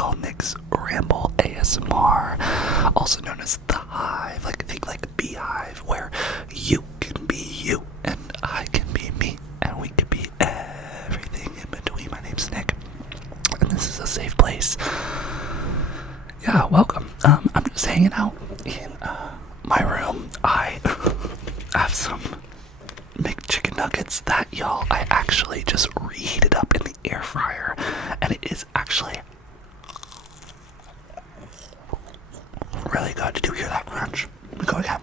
call Nick's Ramble ASMR, also known as The Hive, think like Beehive, where you can be you and I can be me, and we can be everything in between. My name's Nick, and this is a safe place. Yeah, welcome. I'm just hanging out in my room. I have some McChicken nuggets that, y'all, I actually just reheated up in the air fryer, and it is actually really good. Did you hear that crunch? Let me go again.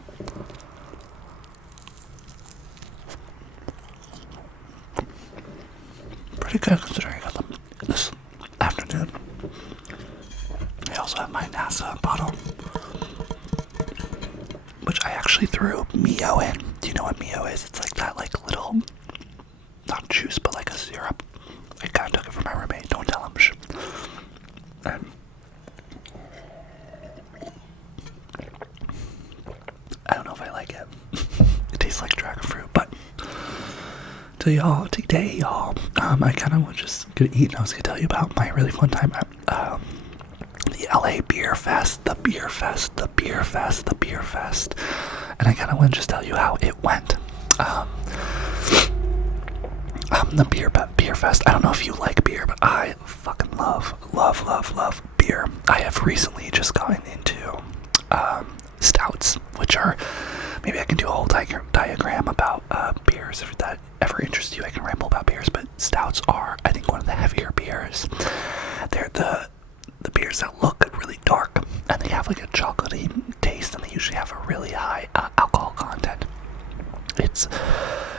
Pretty good considering I got them this afternoon. I also have my NASA bottle, which I actually threw Mio in. Do you know what Mio is? It's like that, little, not juice, but like a syrup. I kind of took it from my roommate. Don't tell him. And I don't know if I like it. It tastes like dragon fruit, but today, I kind of was just gonna eat, and I was gonna tell you about my really fun time at the LA Beer Fest, the Beer Fest. And I kind of want to just tell you how it went. The Beer Fest. I don't know if you like beer, but I fucking love beer. I have recently just gotten into stouts, which are, maybe I can do a whole diagram about beers. If that ever interests you, I can ramble about beers, but stouts are, I think, one of the heavier beers. They're the beers that look really dark, and they have like a chocolatey taste, and they usually have a really high alcohol content.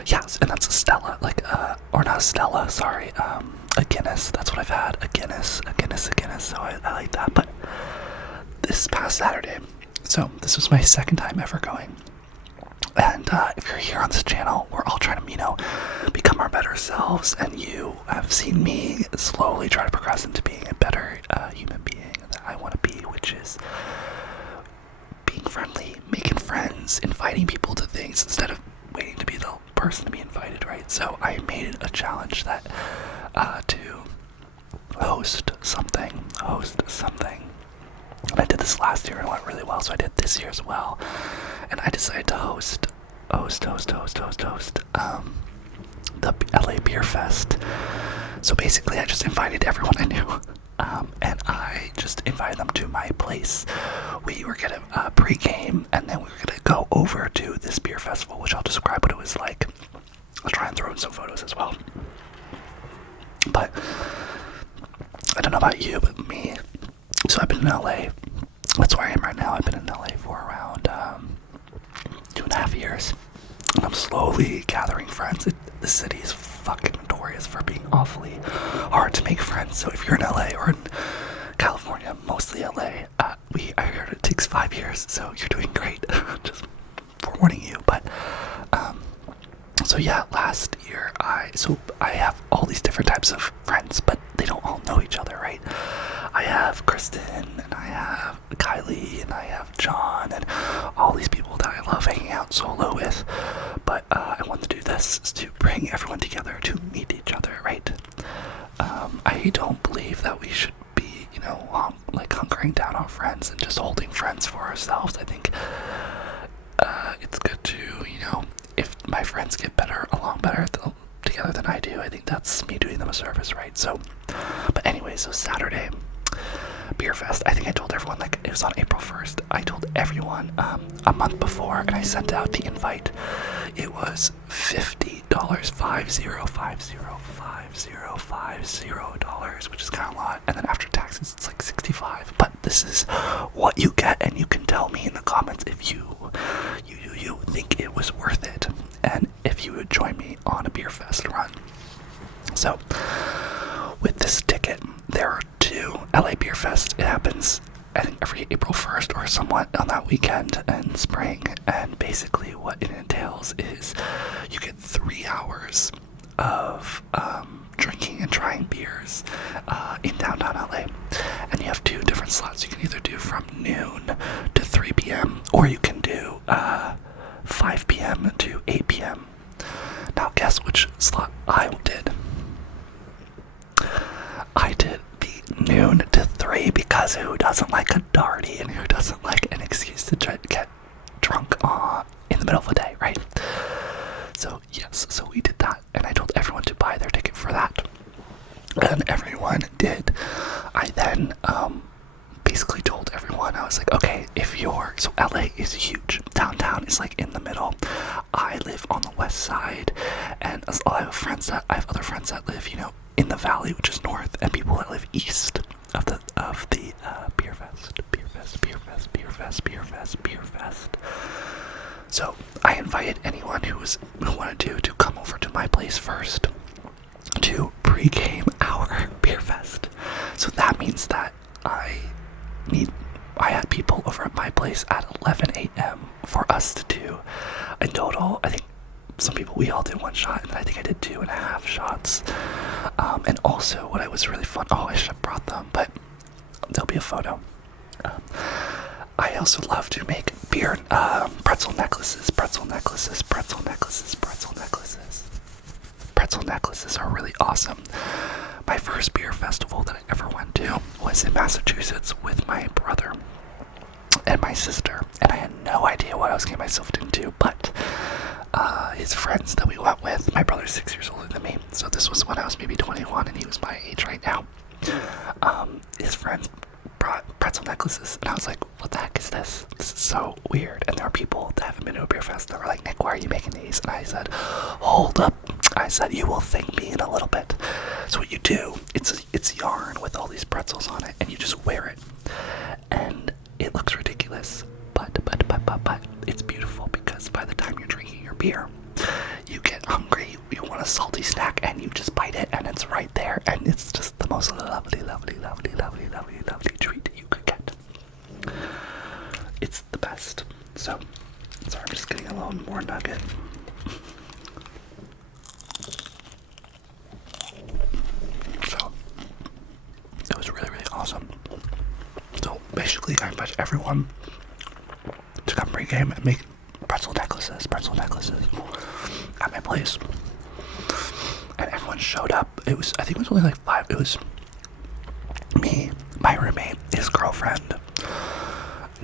Yes, and that's a Stella, or not a Stella, sorry, a Guinness. That's what I've had, a Guinness, so I like that. But this past Saturday, so this was my second time ever going, and if you're here on this channel, we're all trying to, become our better selves, and you have seen me slowly try to progress into being a better human being that I want to be, which is being friendly, making friends, inviting people to things instead of waiting to be the person to be invited, right? So I made it a challenge that to host something. And I did this last year and it went really well, so I did this year as well. And I decided to host the LA Beer Fest. So basically I just invited everyone I knew, and I just invited them to my place. We were gonna pre-game, and then we were gonna go over to this beer festival, which I'll describe what it was like. I'll try and throw in some photos as well. But I don't know about you, but me, so I've been in LA. That's where I am right now. I've been in LA for around 2.5 years, and I'm slowly gathering friends. The city is fucking notorious for being awfully hard to make friends. So if you're in LA or in California, mostly LA, I heard it takes 5 years, so you're doing great. Just forewarning you. But so yeah, last year I have all these different types of friends, but they don't all know each other, right? I have Kristen, and I have Kylie, and I have John, and all these people that I love hanging out solo with. But I wanted to do this to bring everyone together to meet each other, right? I don't believe that we should be, hunkering down on friends and just holding friends for ourselves. I think it's good to, if my friends get along better together than I do, I think that's me doing them a service, right? So, but anyway, so Saturday, Beer Fest, I think I told everyone, it was on April 1st. I told everyone a month before, and I sent out the invite. It was $50, $50, which is kind of a lot, and then after taxes, it's like $65. But this is what you get, and you can tell me in the comments if you think it was worth it, and if you would join me on a Beer Fest run. So, with this ticket, there are two LA Beer Fest. It happens, I think, every April 1st or somewhat on that weekend in spring. And basically what it entails is you get 3 hours of drinking and trying beers in downtown LA. And you have 2 different slots. You can either do from noon to 3 p.m. or you can do 5 p.m. to 8 p.m. Now guess which slot I did. I did the noon to 3. free because who doesn't like a darty and who doesn't like an excuse to get drunk in the middle of the day, right? So yes, so we did that, and I told everyone to buy their ticket for that, and everyone did. I then basically told everyone, I was like, okay, so LA is huge, downtown is like in the middle. I live on the west side, and I have other friends that live, in the valley, which is north, and people that live east of the beer fest. So I invited anyone who wanted to come over to my place first to pregame our beer fest. So that means that I had people over at my place at 11 a.m. for us to do in total. I think we all did one shot, and I think I did 2.5 shots. And also, what was really fun, I should have brought them, but there'll be a photo. I also love to make beer, pretzel necklaces. Pretzel necklaces are really awesome. My first beer festival that I ever went to was in Massachusetts with my brother and my sister, and I had no idea what I was getting myself into, but his friends that we went with, my brother's 6 years older than me, so this was when I was maybe 21 and he was my age right now. His friends brought pretzel necklaces, and I was like, what the heck is this? This is so weird. And there are people that haven't been to a beer fest that were like, Nick, why are you making these? And I said, hold up. I said, you will thank me in a little bit. So what you do, it's yarn with all these pretzels on it, and you just wear it, and it looks ridiculous, but it's beautiful, because by the time you're drinking your beer, you get hungry, you want a salty snack, and you just bite it, and it's right there, and it's just the most lovely treat that you could get. It's the best. So, sorry, I'm just getting a little more nugget. So, it was really, really awesome. So, basically, I invite everyone to come pregame and make pretzel necklaces at my place. And everyone showed up. I think it was only like 5. It was me, my roommate, his girlfriend,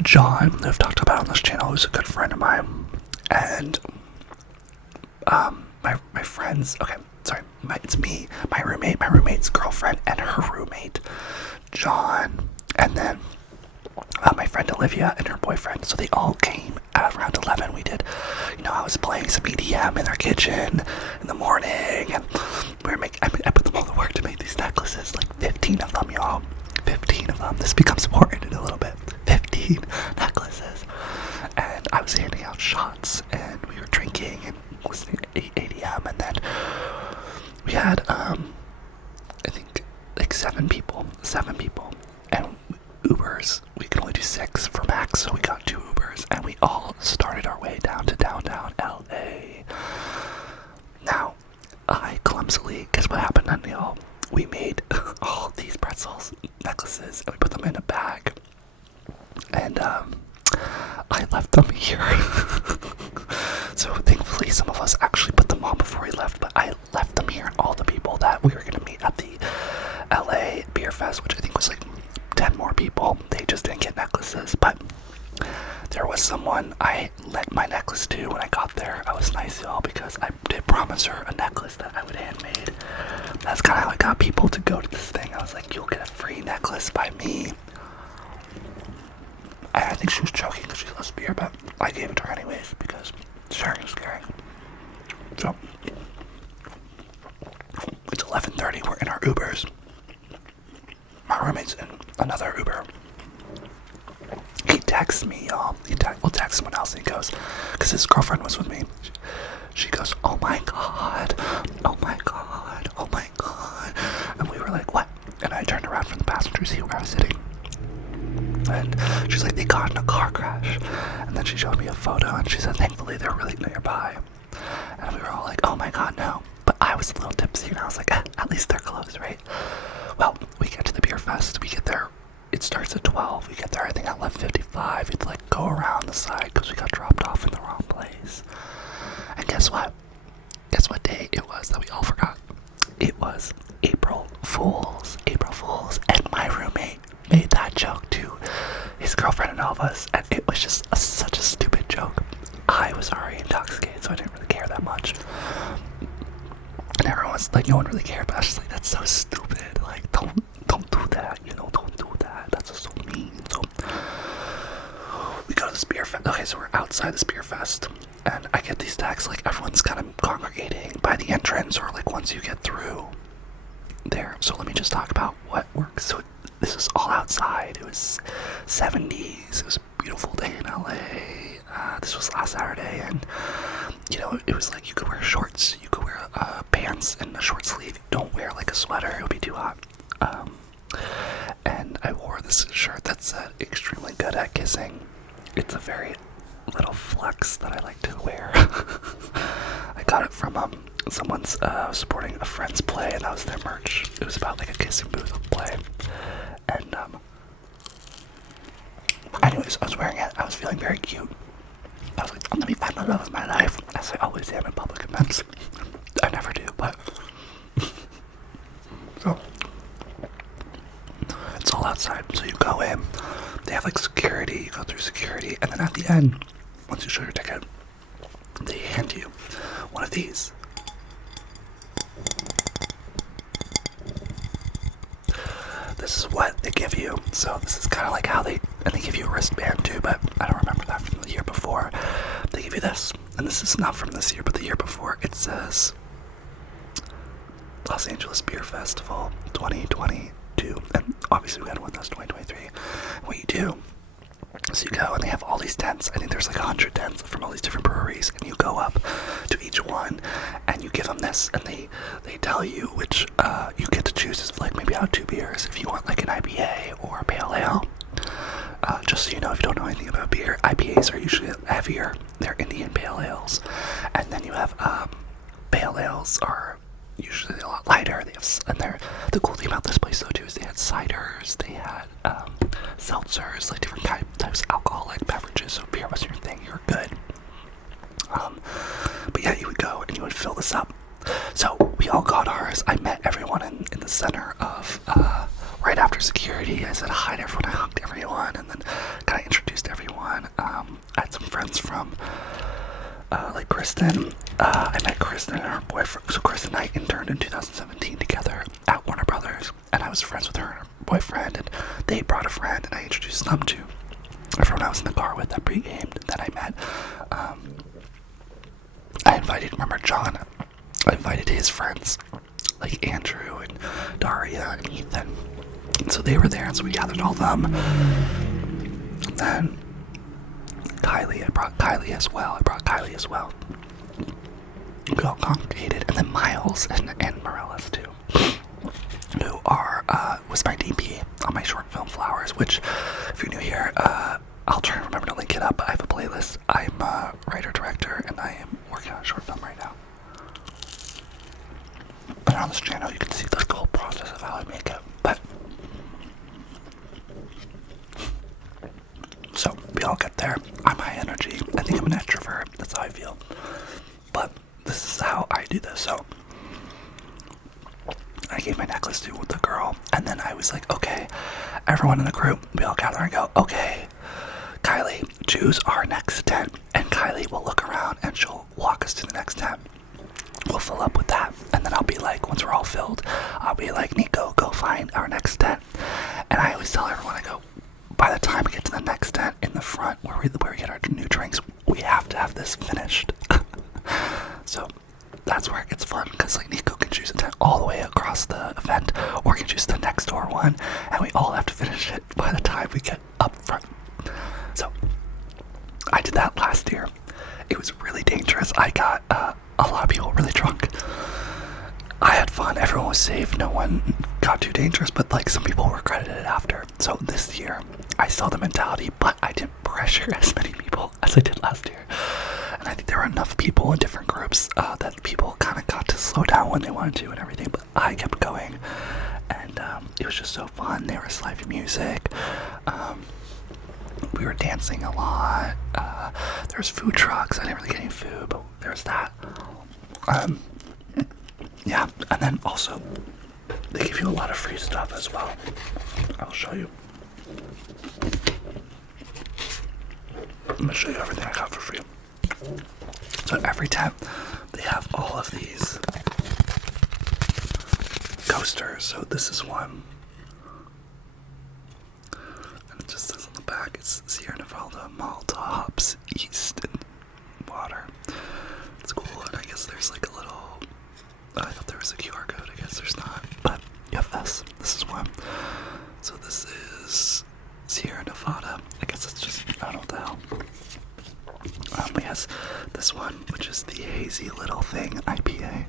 John, who I've talked about on this channel, who's a good friend of mine, and my friends. Okay, sorry, it's me, my roommate, my roommate's girlfriend, and her roommate, John, and then my friend Olivia and her boyfriend. So they all came at around 11. We did, I was playing some EDM in their kitchen in the morning, and I put them all to work to make these necklaces, like 15 of them, y'all. 15 of them. This becomes important in a little bit. 15 necklaces. And I was handing out shots, and we were drinking and listening to EDM, and then we had, I think, like 7 people, and Ubers, we could only do 6 for max, so we got 2 Ubers, and we all started our way down to downtown LA. Now, I clumsily, guess what happened then, y'all? We made all these pretzels necklaces, and we put them in a bag, and I left them here. So thankfully some of us actually put them on before we left, but I left them here, and all the people that we were going to meet at the LA Beer Fest, which I think was like 10 more people, they just didn't get necklaces. But there was someone I lent my necklace to when I got there. I was nice, y'all, because I did promise her a necklace that I would handmade. That's kind of how I got people to go to this thing. I was like, you'll get a free necklace by me. I think she was joking because she loves beer, but I gave it to her anyways because sharing is caring. So it's 11:30. We're in our Ubers. My roommate's in another Uber. He texts me, y'all. We'll text someone else, and he goes, because his girlfriend was with me. She goes, oh my god, oh my god, oh my god. And we were like, what? And I turned around from the passenger seat where I was sitting. And she's like, they got in a car crash. And then she showed me a photo, and she said, thankfully they're really nearby. And we were all like, oh my god, no. But I was a little tipsy, and I was like, at least they're close, right? Well, we get to the beer fest. We get there. It starts at 12. We get there, I think, at 11:55. We had to, like, go around the side because we got dropped off in the wrong place. And guess what? Guess what day it was that we all forgot? It was April Fool's. April Fool's. And my roommate made 12 of us, and it was just such a stupid joke. I was already intoxicated, so I didn't really care that much. And everyone was like, no one really cared, but I was just like, that's so stupid. Like, don't do that, you know, don't do that. That's just so mean. So we go to this beer fest. Okay, so we're outside this beer fest, and I get these texts like everyone's kind of congregating by the entrance, or like once you get through there. So let me just talk about what works. So this is all outside. It was 70s. It was a beautiful day in LA. This was last Saturday, and you know, it was like you could wear shorts, you could wear pants and a short sleeve. Don't wear like a sweater, it would be too hot. And I wore this shirt that said extremely good at kissing. It's a very little flex that I like to wear. I got it from someone's supporting a friend's play, and that was their merch. It was about like a kissing booth play. And anyways, I was wearing it. I was feeling very cute. I was like, I'm gonna find the love of my life, as I always am in public events. I never do, but so it's all outside. So you go in, they have like security, you go through security, and then at the end, once you show your ticket, they hand you one of these. This is what they give you. So this is kind of like how they give you a wristband too, but I don't remember that from the year before. They give you this, and this is not from this year, but the year before. It says Los Angeles Beer Festival 2022, and obviously we had one that's 2023. And what you do is you go, and they have all these tents. I think there's like 100 tents from all these different breweries, and you go up to each one, and you give them this, and they tell you which you get to choose is like maybe out of 2 beers if you want like an IPA or a pale ale. Just so you know, if you don't know anything about beer, IPAs are usually heavier. They're Indian pale ales, and then you have pale ales are usually a lot lighter. The cool thing about this place though too is they had ciders, they had seltzers, like different types of alcoholic beverages. So if beer wasn't your thing, you're good. But yeah, you would go and you would fill this up. So we all got ours. I met everyone in the center of right after security. I said hi to everyone, I hugged everyone, and then kind of introduced everyone. I had some friends from like Kristen. I met Kristen and her boyfriend. So Kristen and I interned in 2017 together at Warner Brothers, and I was friends with her and her boyfriend, and they brought a friend, and I introduced them to everyone I was in the car with that pre-gamed. Then I met I invited, remember John? I invited his friends, like Andrew and Daria and Ethan. And so they were there, and so we gathered all of them. And then Kylie, I brought Kylie as well. We all congregated, and then Miles and Morellis too, who was my DP on my short film Flowers, which, if you're new here, I'll try and remember to link it up. I have a playlist. I'm a writer-director, and I am working on a short film right now. And on this channel, you can see the whole process of how I make it. But so we all get there. I'm high energy. I think I'm an extrovert. That's how I feel. But this is how I do this. So I gave my necklace to the girl, and then I was like, okay, everyone in the group, we all gather and go, okay, Kylie, choose our next tent. And Kylie will look around and she'll walk us to the next tent. We'll fill up with that, and then I'll be like, once we're all filled, I'll be like, Nico, go find our next tent. And I always tell everyone, I go, by the time we get to the next tent in the front where we get our new drinks, we have to have this finished. So that's where it gets fun, because like Nico can choose a tent all the way across the event, or he can choose the next door one, and we all have to finish it by the time we get up front. So I did that last year. It was really dangerous. I got a lot of people really drunk. I had fun. Everyone was safe. No one got too dangerous, but like some people were credited after. So this year, I saw the mentality, but I didn't pressure as many people as I did last year. And I think there were enough people in different groups that people kind of got to slow down when they wanted to and everything. But I kept going, and it was just so fun. There was live music. We were dancing a lot. There was food trucks. I didn't really get any food, but there was that. Yeah, and then also they give you a lot of free stuff as well. I'll show you. I'm gonna show you everything I got for free. So every tent, they have all of these coasters. So this is one. And it just says on the back, it's Sierra Nevada, Malta, hops, east, and water. It's cool, and I guess there's like a little, I thought there was a QR code, I guess there's not, but you have this. This is one. So this is Sierra Nevada. I guess it's just, I don't know what the hell. Yes, this one, which is the Hazy Little Thing IPA,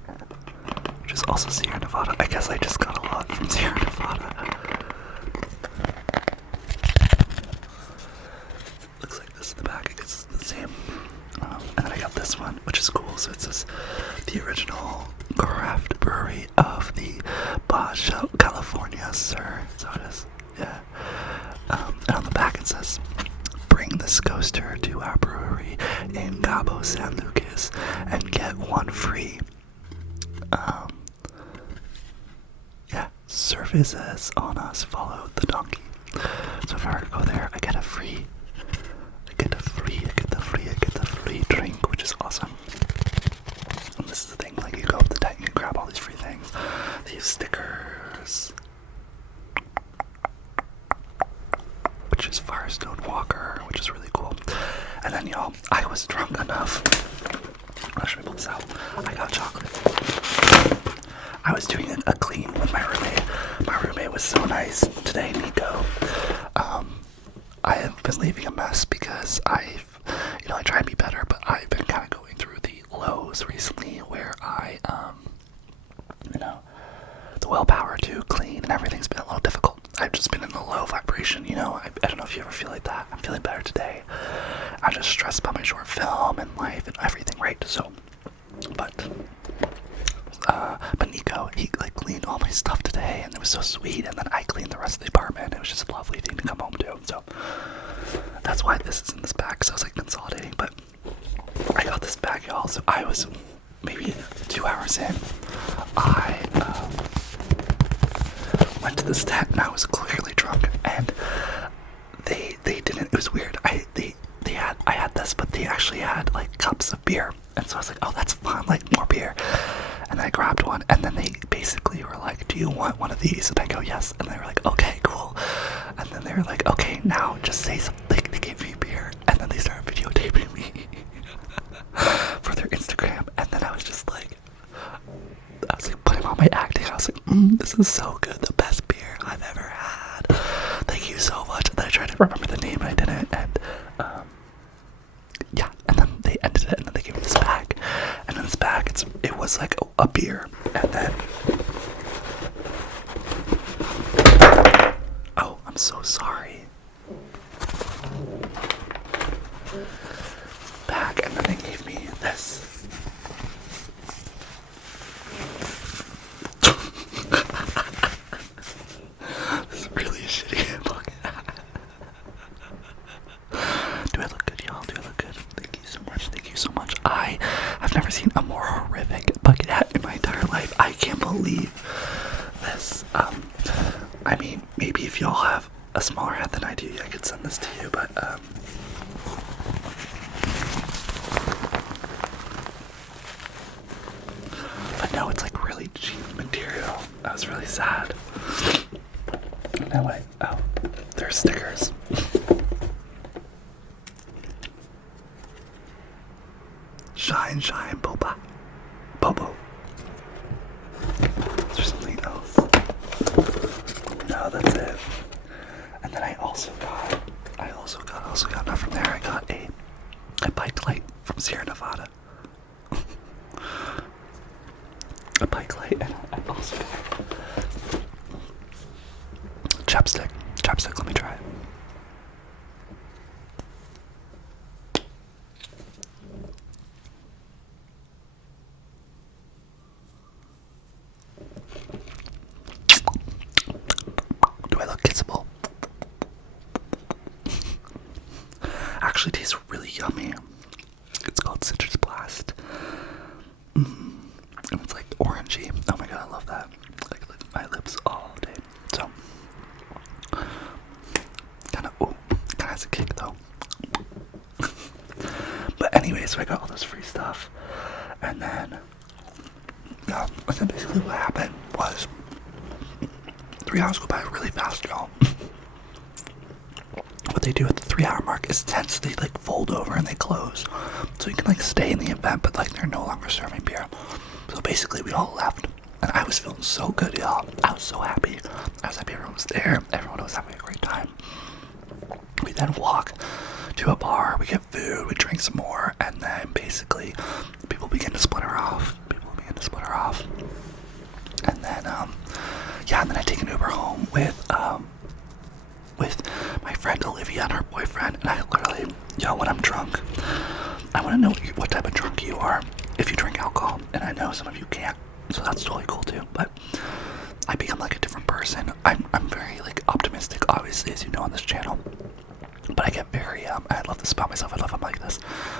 which is also Sierra Nevada. I guess I just got a lot from Sierra Nevada. Looks like this in the back. I guess it's the same. And then I got this one, which is cool. So it says the original craft brewery of the Baja California, sir. So it is. Yeah. And on the back it says, bring this coaster to our brewery in Cabo San Lucas and get one free. Yeah, services on us, follow the donkey. So if I were to go there, I get the free drink, which is awesome. And this is the thing, like you go up the tent, you can grab all these free things. These stickers, which is Firestone Walker, which is really cool. And then y'all, I was drunk enough. Let me pull this out. I got chocolate. I was doing a clean with my roommate. My roommate was so nice today, Nico. I have been leaving a mess because I try to be better, but I've been kind of going through the lows recently where I, the willpower to clean and everything's been a little difficult. I've just been in a low vibration, I don't know if you ever feel like that. I'm feeling better today. I'm just stressed about my short film and life and everything, right? So, but Nico, he cleaned all my stuff today and it was so sweet, and then I cleaned the rest of the apartment. It was just a lovely thing to come home to. So that's why this is in this bag, because I was consolidating. But I got this bag, y'all. So I was maybe 2 hours in. I went to this tent and I was clearly drunk, and they didn't. It was weird. I had this, but they actually had cups of beer, and so I was like, oh, that's fun, more beer. And I grabbed one, and then they basically were like, do you want one of these? And I go, yes. And they were like, okay, cool. And then they were like, okay, now just say something. They gave me beer, and then they started videotaping me for their Instagram. And then I was just putting on my acting. I was like, this is so good, the best beer I've ever had. Thank you so much. And then I tried to remember the name, and I didn't. And yeah, and then they ended it, and then they gave me this bag. And in this bag, it was a beer, and then, oh, I'm so sorry. Bag, and then they gave me this. This is really shitty. Look. Do I look good, y'all? Do I look good? Thank you so much. Thank you so much. I have never seen a more horrific bucket hat in my entire life. I can't believe this. I mean, maybe if y'all have a smaller hat than I do, I could send this to you, but no, it's really cheap material. I was really sad. No, oh, there's stickers. Shine, shine, boba. Bobo. Is there something else? No, that's it. And then I also got not from there, I got a bike light from Sierra Nevada. A bike light, and I also got chapstick. Chapstick, let me try it. Do I look kissable? Actually tastes really yummy. It's called Citrus Blast. And it's orangey. Oh my god, I love that. My lips all day. So kind of has a kick though. day, so I got all this free stuff. And then, yeah, and then basically what happened was 3 hours go by really fast, y'all. What they do at the 3 hour mark is tents, they like fold over and they close. So you can like stay in the event, but like they're no longer serving beer. So basically we all left. And I was feeling so good, y'all. I was so happy. I was happy everyone was there. Everyone was having a great time. We then walk to a bar, we get food, we drink some more, and then basically people begin to splinter off. And then, yeah, and then I take an Uber home with my friend Olivia and her boyfriend, and I literally, when I'm drunk, I want to know what type of drunk you are, if you drink alcohol, and I know some of you can't, so that's totally cool too, but I become like a different person. I'm very like optimistic, obviously, as you know on this channel, but I get very, I love this about myself, I love I'm like this,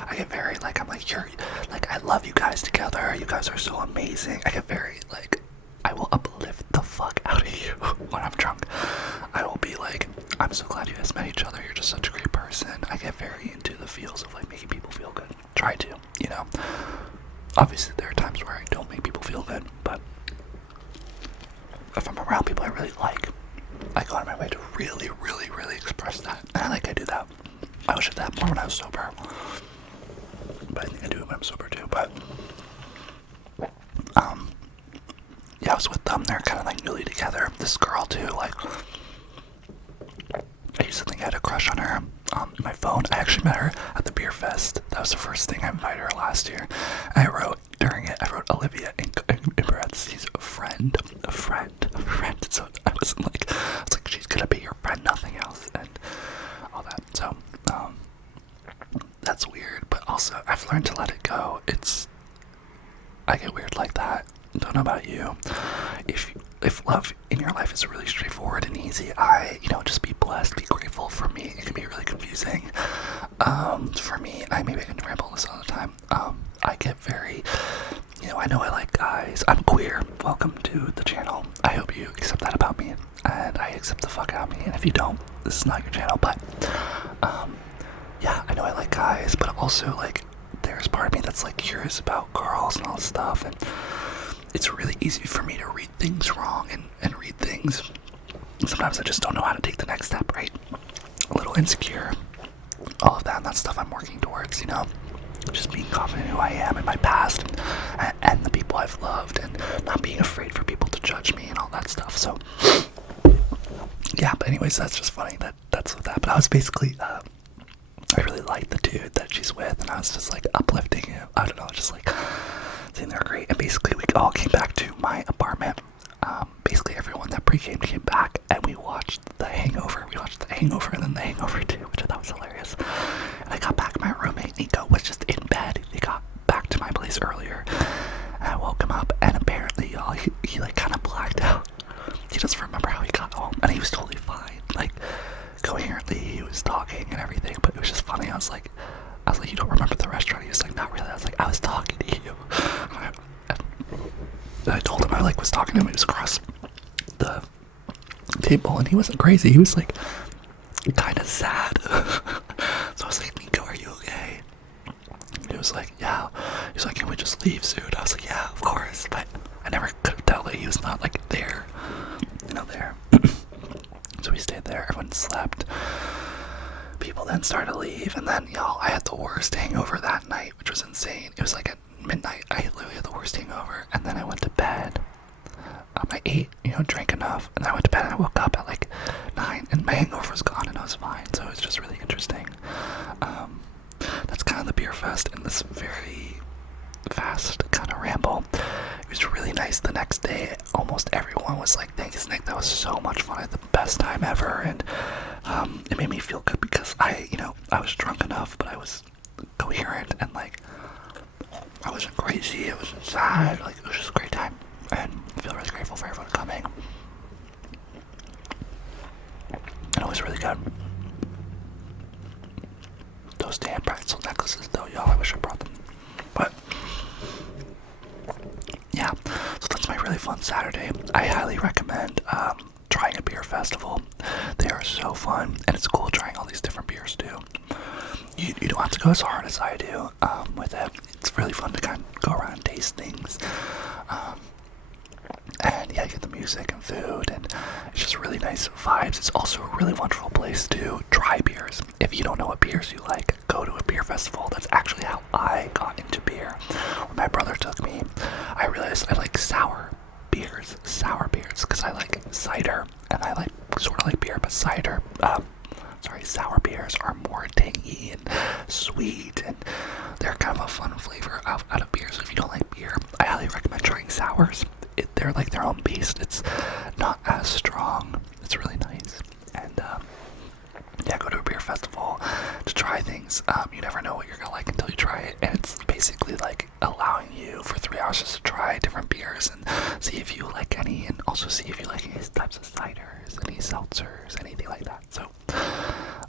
I get very like, I'm like, you're, like, I love you guys together, you guys are so amazing. I get very like, I will uplift the fuck out of you when I'm drunk. I will be like, I'm so glad you guys met each other, you're just such a great person. I get very into the feels of like making people feel good. Try to, you know. Obviously there are times where I don't make people feel good, but if I'm around people I really like, I go out of my way to really, really, really express that. And I do that. I wish I did that more when I was sober. But I think I do it when I'm sober too. But yeah, I was with them. They're kind of like newly together. This girl too, like, I used to think I had a crush on her. My phone, I actually met her at the beer fest. That was the first thing I invited her last year. And I wrote during it, I wrote Olivia in parentheses, a friend. So I was like, she's gonna be your friend, nothing else, and all that. So that's weird, but also I've learned to let it go. I get weird like that. Don't know about you. If love in your life is really straightforward and easy, just be blessed, be grateful. For me, it can be really confusing. For me, maybe I can ramble this all the time. I get very, I know I like guys. I'm queer. Welcome to the channel. I hope you accept that about me, and I accept the fuck out of me. And if you don't, this is not your channel. But yeah, I know I like guys, but also like there's part of me that's like curious about girls and all this stuff, and it's really easy for me to read things wrong and read things. Sometimes I just don't know how to take the next step, right? A little insecure, all of that, and that stuff I'm working towards, just being confident in who I am in my past and the people I've loved, and not being afraid for people to judge me and all that stuff. So yeah, but anyways, that's just funny that's what that. But I was basically I really liked the dude that she's with, and I was just like uplifting him. I don't know, just like saying they're great. And basically we all came back to my apartment. Basically everyone that pre-game came back, and we watched The Hangover. We watched The Hangover and then The Hangover 2, which I thought was hilarious. And I got back, my roommate Nico was just in bed. He got back to my place earlier, and I woke him up, and apparently, y'all, he like kind of blacked out. He doesn't remember how he got home, and he was totally fine. Like, coherently, he was talking and everything, but it was just funny. I was like, you don't remember the restaurant? He was like, not really. I was like, I was talking to you. And I told him I was talking to him. He was across the table, and he wasn't crazy. He was like kind of sad. So I was like, Nico, are you okay? And he was like, yeah. He was like, can we just leave soon? I was like, yeah, of course. But I never could tell that he was not like there, there. So we stayed there. Everyone slept. People then started to leave, and then, y'all, I had the worst hangover that night, which was insane. It was like at midnight. I literally had the worst hangover, and then I went to bed. I ate, drank enough, and then I went to bed, and I woke up at like 9, and my hangover was gone, and I was fine. So it was just really interesting. That's kind of the beer fest in this very fast kind of ramble. It was really nice. The next day, almost everyone was like, thanks, Nick, that was so much fun. I had the best time ever. And it made me feel good because I was drunk enough, but I was coherent, and like I wasn't crazy, I wasn't sad. Like, it was just a great time, and I feel really grateful for everyone coming. And it was really good. Those damn pretzel necklaces though, y'all, I wish I brought them. But yeah, so that's my really fun Saturday. I highly recommend trying a beer festival. They are so fun, and it's cool trying all these different beers too. you don't have to go as hard as I do with it. It's really fun to kind of go around and taste things. And yeah, you get the music and food, and it's just really nice vibes. It's also a really wonderful place to try beers. If you don't know what beers you like, go to a beer festival. That's actually how I got into beer. When my brother took me, I realized I like sour beers, because I like cider, and I like sort of like beer, but cider, sour beers are more tangy and sweet, and they're kind of a fun flavor out of beer. So if you don't like beer, I highly recommend trying sours. They're like their own beast. It's not as strong. It's really nice. And yeah, go to a beer festival to try things. You never know what you're gonna like until you try it, and it's basically like allowing you for 3 hours just to try different beers and see if you like any, and also see if you like any types of ciders, any seltzers, anything like that. So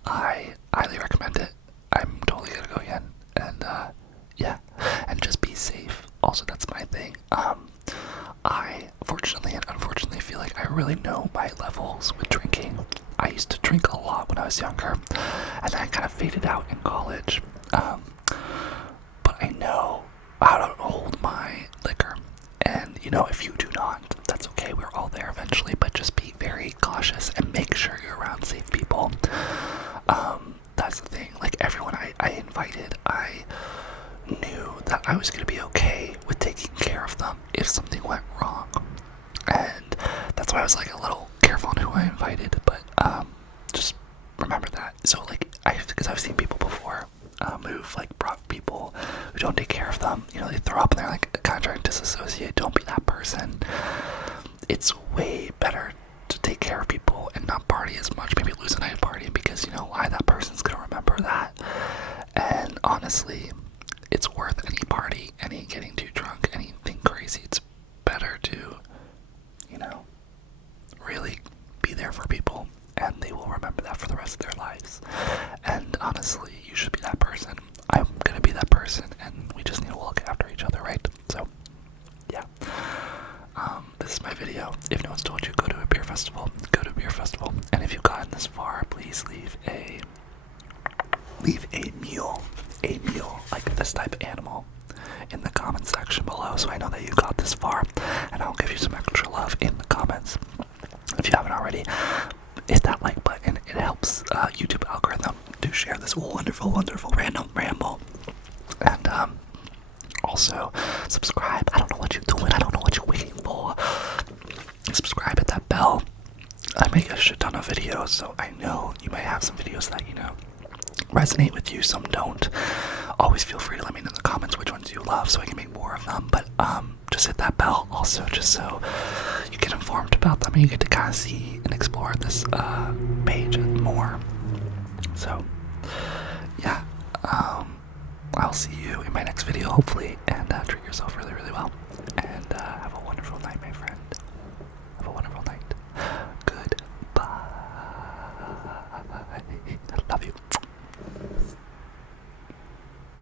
I highly recommend it. I'm totally gonna go again, and yeah, and just be safe. Also, that's my thing. I fortunately and unfortunately feel like I really know my levels with drinking. I used to drink a lot when I was younger, and then I kind of faded out in college. But I know how to hold my liquor, and you know, if you do not, that's okay. We're all there eventually, but just be very cautious and make sure you're around safe people. That's the thing. Like everyone I invited, I knew that I was going to be okay with taking care of them if something went wrong, and that's why I was like a little careful on who I invited, but just remember that. So like, because I've seen people before who've like brought people who don't take care of them, you know, they throw up and they're like kind of trying to disassociate. Don't be that person. It's way better to take care of people and not party as much, maybe lose a night partying, because you know why, that person's gonna remember that. And honestly, it's worth any party, any getting too drunk, anything crazy. It's better to, you know, really be there for people, and they will remember that for the rest of their lives. And honestly, you should be that person. I'm gonna be that person, and we just need to look after each other, right? So, yeah. This is my video. If no one's told you, go to a beer festival. Go to a beer festival. And if you've gotten this far, please leave a mule, like this type of animal, in the comments section below, so I know that you got this far, and I'll give you some extra love in the comments. If you haven't already, hit that like button. It helps YouTube algorithm to share this wonderful random ramble. And also subscribe. I don't know what you're doing, I don't know what you're waiting for. Subscribe, hit that bell. I make a shit ton of videos, so I know you might have some videos that, you know, resonate with you, some don't. Always feel free to let me know in the comments which ones you love so I can make more of them. But just hit that bell also, just so you get informed about them and you get to kind of see and explore this page more. So yeah, I'll see you in my next video hopefully, and treat yourself really well, and have a